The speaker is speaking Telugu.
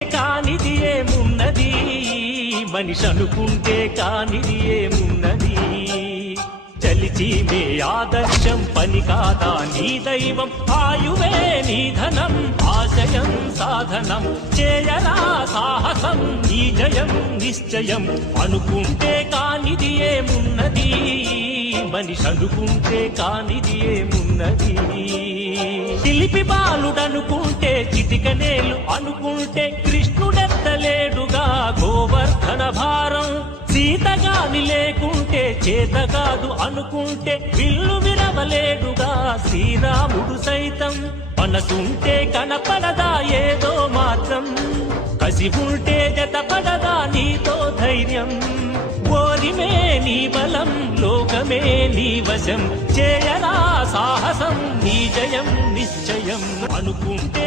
కానిది ఏమున్నది మనిషి అనుకుంటే కానిది ఏమున్నది చలిచి మే ఆదర్శం పని కాదా నీ దైవం ఆయువే నీ ధనం ఆశయం సాధనం చేయరా సాహసం నీ జయం నిశ్చయం అనుకుంటే కానిది ఏమున్నది మనిషి అనుకుంటే కానిది ఏమున్నది చిలిపి బాలుడనుకుంటే చిటికనేలు అనుకుంటే కృష్ణుడెత్తలేడుగా గోవర్ధన భారం సీతగాని లేకుంటే చేతగాదు అనుకుంటే విల్లు విరవలేడుగా శ్రీరాముడు సైతం మనసుంటే కనపడదా ఏదో మాత్రం కసి ఉంటే జతపడదా నీతో ధైర్యం ఓరిమే నీ బలం లోకమే నీ వశం చేయరా సాహసం నీ జయం నిశ్చయం అనుకుంటే